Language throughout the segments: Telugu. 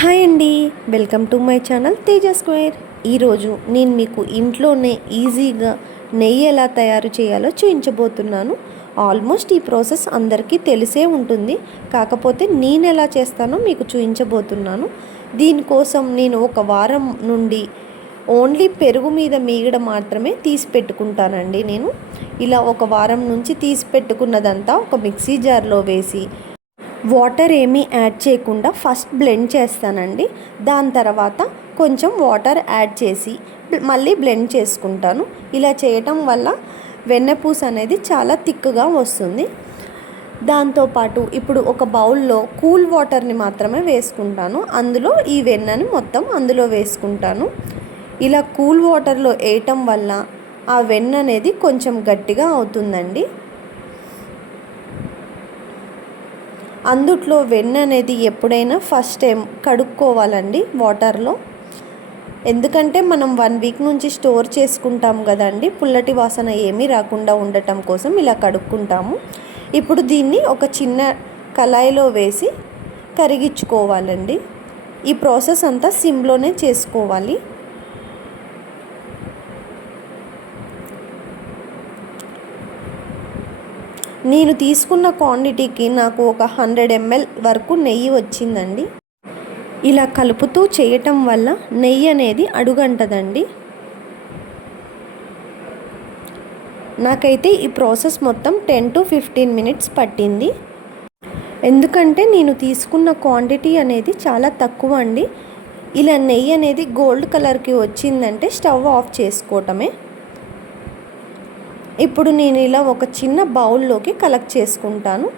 హాయ్ అండి, welcome to my channel Teja square. ఈరోజు నేను మీకు ఇంట్లోనే ఈజీగా నెయ్యి ఎలా తయారు చేయాలో చూపించబోతున్నాను. ఆల్మోస్ట్ ఈ ప్రాసెస్ అందరికీ తెలిసే ఉంటుంది, కాకపోతే నేను ఎలా చేస్తానో మీకు చూపించబోతున్నాను. దీనికోసం నేను ఒక వారం నుండి ఓన్లీ పెరుగు మీద మీగడ మాత్రమే తీసి పెట్టుకుంటానండి. నేను ఇలా ఒక వారం నుంచి తీసి పెట్టుకున్నదంతా ఒక మిక్సీ జార్లో వేసి వాటర్ ఏమీ యాడ్ చేయకుండా ఫస్ట్ బ్లెండ్ చేస్తానండి. దాని తర్వాత కొంచెం వాటర్ యాడ్ చేసి మళ్ళీ బ్లెండ్ చేసుకుంటాను. ఇలా చేయటం వల్ల వెన్నపూస అనేది చాలా థిక్గా వస్తుంది. దాంతోపాటు ఇప్పుడు ఒక బౌల్లో కూల్ వాటర్ని మాత్రమే వేసుకుంటాను. అందులో ఈ వెన్నని మొత్తం అందులో వేసుకుంటాను. ఇలా కూల్ వాటర్లో వేయటం వల్ల ఆ వెన్న అనేది కొంచెం గట్టిగా అవుతుందండి. అందుట్లో వెన్న అనేది ఎప్పుడైనా ఫస్ట్ టైం కడుక్కోవాలండి వాటర్లో. ఎందుకంటే మనం 1 వీక్ నుంచి స్టోర్ చేసుకుంటాం కదండి, పుల్లటి వాసన ఏమీ రాకుండా ఉండటం కోసం ఇలా కడుక్కుంటాము. ఇప్పుడు దీన్ని ఒక చిన్న కళాయిలో వేసి కరిగించుకోవాలండి. ఈ ప్రాసెస్ అంతా సిమ్లోనే చేసుకోవాలి. నేను తీసుకున్న క్వాంటిటీకి నాకు ఒక 100 ml వరకు నెయ్యి వచ్చిందండి. ఇలా కలుపుతూ చేయటం వల్ల నెయ్యి అనేది అడుగంటదండి. నాకైతే ఈ ప్రాసెస్ మొత్తం 10 to 15 minutes పట్టింది. ఎందుకంటే నేను తీసుకున్న క్వాంటిటీ అనేది చాలా తక్కువ అండి. ఇలా నెయ్యి అనేది గోల్డ్ కలర్కి వచ్చిందంటే స్టవ్ ఆఫ్ చేసుకోవటమే. ఇప్పుడు నేను ఇలా ఒక చిన్న బౌల్లోకి కలెక్ట్ చేసుకుంటాను.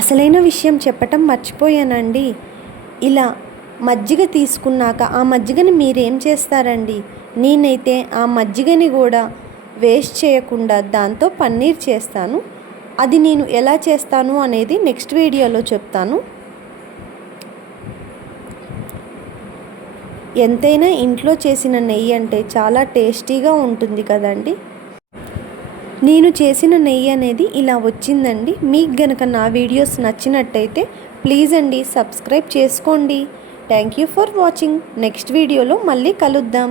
అసలైన విషయం చెప్పటం మర్చిపోయానండి. ఇలా మజ్జిగ తీసుకున్నాక ఆ మజ్జిగని మీరేం చేస్తారండి? నేనైతే ఆ మజ్జిగని కూడా వేస్ట్ చేయకుండా దాంతో పన్నీర్ చేస్తాను. అది నేను ఎలా చేస్తాను అనేది నెక్స్ట్ వీడియోలో చెప్తాను. ఎంతైనా ఇంట్లో చేసిన నెయ్యి అంటే చాలా టేస్టీగా ఉంటుంది కదండి. నేను చేసిన నెయ్యి అనేది ఇలా వచ్చిందండి. మీకు గనక నా వీడియోస్ నచ్చినట్టయితే ప్లీజ్ అండి సబ్స్క్రైబ్ చేసుకోండి. Thank you for watching. Next వీడియోలో మళ్ళీ కలుద్దాం.